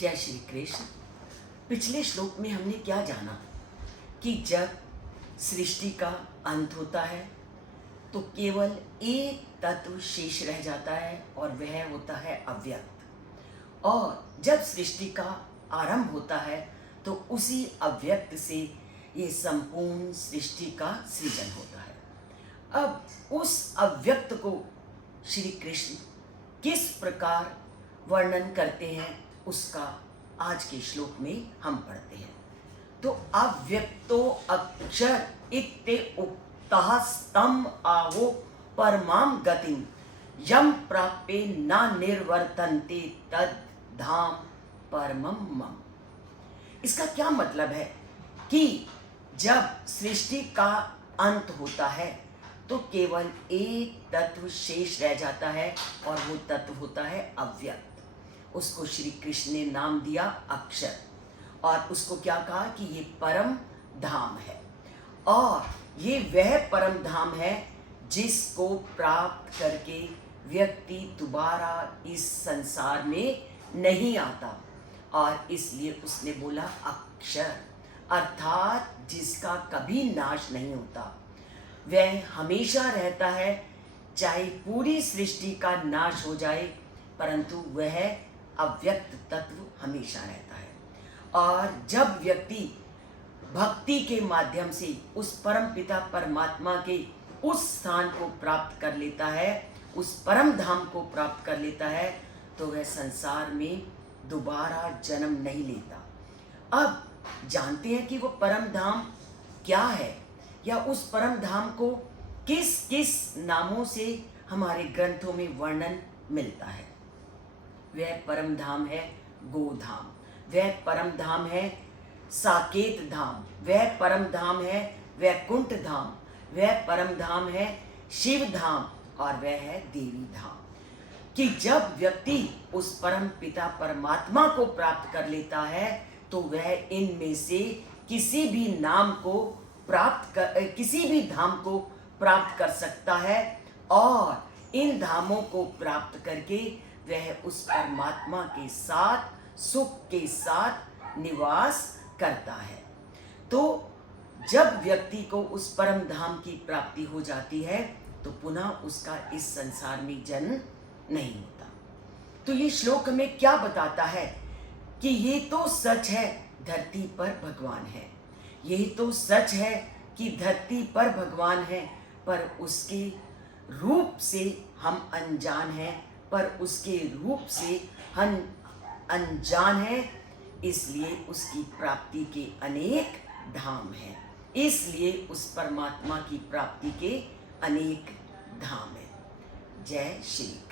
जय श्री कृष्ण। पिछले श्लोक में हमने क्या जाना कि जब सृष्टि का अंत होता है तो केवल एक तत्व शेष रह जाता है और वह होता है अव्यक्त। और जब सृष्टि का आरंभ होता है तो उसी अव्यक्त से ये संपूर्ण सृष्टि का सृजन होता है। अब उस अव्यक्त को श्री कृष्ण किस प्रकार वर्णन करते हैं उसका आज के श्लोक में हम पढ़ते हैं। तो अव्यक्तो अक्षर इत्ते उक्तः स्तम आहो परमाम गतिम यम प्राप्ये न निर्वर्तन्ते तद धाम परमम मम। इसका क्या मतलब है कि जब सृष्टि का अंत होता है तो केवल एक तत्व शेष रह जाता है और वो तत्व होता है अव्यक्त। उसको श्री कृष्ण ने नाम दिया अक्षर और उसको क्या कहा कि ये परम धाम है। और ये वह परम धाम है जिसको प्राप्त करके व्यक्ति दोबारा इस संसार में नहीं आता। और इसलिए उसने बोला अक्षर, अर्थात जिसका कभी नाश नहीं होता, वह हमेशा रहता है। चाहे पूरी सृष्टि का नाश हो जाए परंतु वह अव्यक्त तत्व हमेशा रहता है। और जब व्यक्ति भक्ति के माध्यम से उस परम पिता परमात्मा के उस स्थान को प्राप्त कर लेता है, उस परम धाम को प्राप्त कर लेता है, तो वह संसार में दोबारा जन्म नहीं लेता। अब जानते हैं कि वो परम धाम क्या है या उस परम धाम को किस किस नामों से हमारे ग्रंथों में वर्णन मिलता है। वह परम धाम है गोधाम, वह परम धाम है साकेत धाम, वह परम धाम है वैकुंठ धाम, वह परम धाम है शिव धाम और वह है देवी धाम। कि जब व्यक्ति उस परम पिता परमात्मा को प्राप्त कर लेता है तो वह इनमें से किसी भी नाम को किसी भी धाम को प्राप्त कर सकता है और इन धामों को प्राप्त करके वह उस परमात्मा के साथ सुख के साथ निवास करता है। तो जब व्यक्ति को उस परम धाम की प्राप्ति हो जाती है तो पुनः उसका इस संसार में जन्म नहीं होता। तो ये श्लोक हमें क्या बताता है कि ये तो सच है धरती पर भगवान है, यही तो सच है कि धरती पर भगवान है, पर उसके रूप से हम अनजान हैं, पर उसके रूप से हम अनजान हैं, इसलिए उसकी प्राप्ति के अनेक धाम हैं, इसलिए उस परमात्मा की प्राप्ति के अनेक धाम हैं। जय श्री कृष्ण।